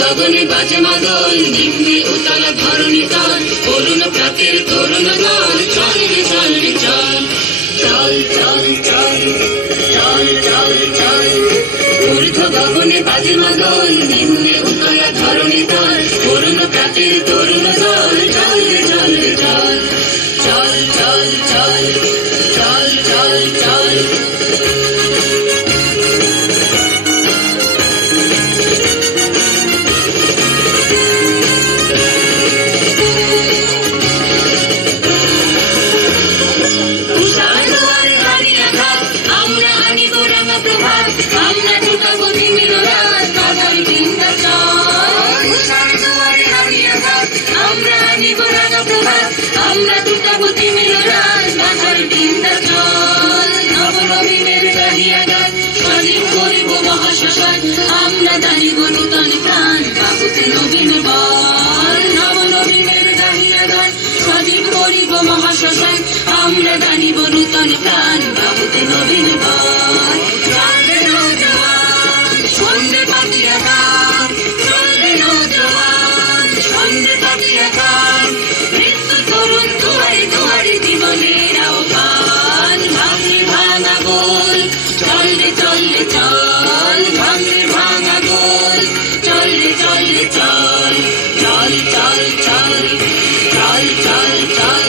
গগনে বাজে মাদল, নিম্নে উতলা ধরণী তল, করুণ প্রাতের তরুণ দল, চল রে চল রে চল, চল চল চল চল চল চল। ঊর্ধ্ব গগনে বাজে মাদল, নিম্নে উতলা ধরণী তল, করুণ প্রাতের তরুণ দল, চল রে চল রে চল, চল চল চল চল চল চল। আমরা ঢুকাবো তিমির রাত, বাধার বিন্ধ্যাচল। উষার দুয়ারে হানি আঘাত, আমরা আনিব রাঙা প্রভাত, আমরা ঢুকাবো তিমির রাত, বাধার বিন্ধ্যাচল। নবনবীনের গাহিয়া গান, সজীব করিব মহাশ্মশান, আমরা দানিব নূতন প্রাণ, বাহুতে নবীন বল। নবনবীনের গাহিয়া গান, সজীব করিব মহাশ্মশান, আমরা দানিব নূতন প্রাণ, বাহুতে নবীন বল। সন্ধে পাতিয়া গান, চলবে নৌজওয়ান, সন্ধে পাতিয়া গান, মৃত্যু তরুণ দুয়ারে দুয়ারে জীবনের আহ্বান। ভাঙে ভাঙা গোল, চল রে চল রে চল, ভাঙে ভাঙা গোল, চল রে চল রে চল, চল চল চল চল চল চল।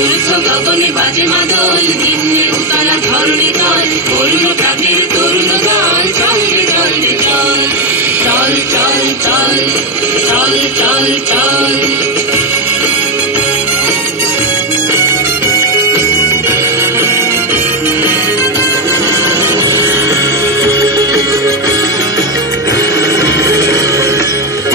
ঊর্ধ্ব গগনে বাজে মাদল, নিম্নে উতলা ধরণী তল, করুণ প্রাতের তরুণ দল, চল রে চল রে চল, চল চল চল চল চল চল।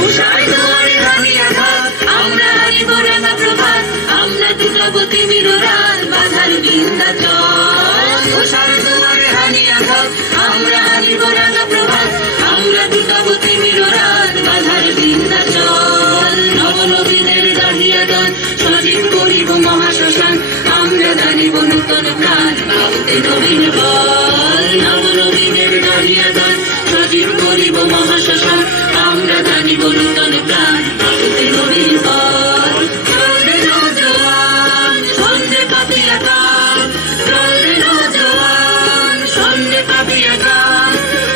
উষার দুয়ারে হানি আঘাত, আমরা আনিব রাঙা প্রভাত, আমরা ঢুকাবো তিমির রাত, বাধার বিন্ধ্যাচল। উষার দুয়ারে হানি আঘাত, আমরা আনিব রাঙা প্রভাত, আমরা ঢুকাবো তিমির রাত, বাধার বিন্ধ্যাচল। নবনবীনের গাহিয়া গান, সজীব করিব মহাশ্মশান, আমরা দানিব নূতন প্রাণ, বাহুতে নবীন বল। নবনবীনের গাহিয়া গান, সজীব করিব মহাশ্মশান, আমরা দানিব নূতন প্রাণ, বাহুতে নবীন বল। চলবে নৌজওয়ান, সন্ধে পাতিয়া গান, চলবে নৌজওয়ান, সন্ধে পাতিয়া গান,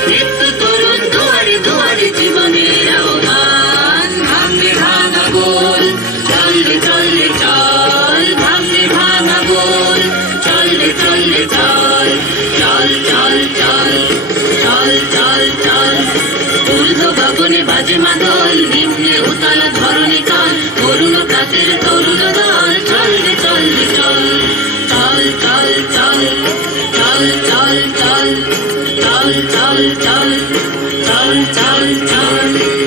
মৃত্যু তরুণ দুয়ারে দুয়ারে জীবনের আহ্বান। ভাঙে ভাঙা গোল, চল রে চল রে চল, ভাঙে ভাঙা গোল, চল রে চল রে চল, চল চল চল চল চল চল। ঊর্ধ্ব গগনে বাজে মাদল, নিম্নে উতলা ধরণী তল, করুণ প্রাতের তরুণ দল, চল রে চল রে চল, চল চল চল চল চল চল চল চল চল চল চল চল।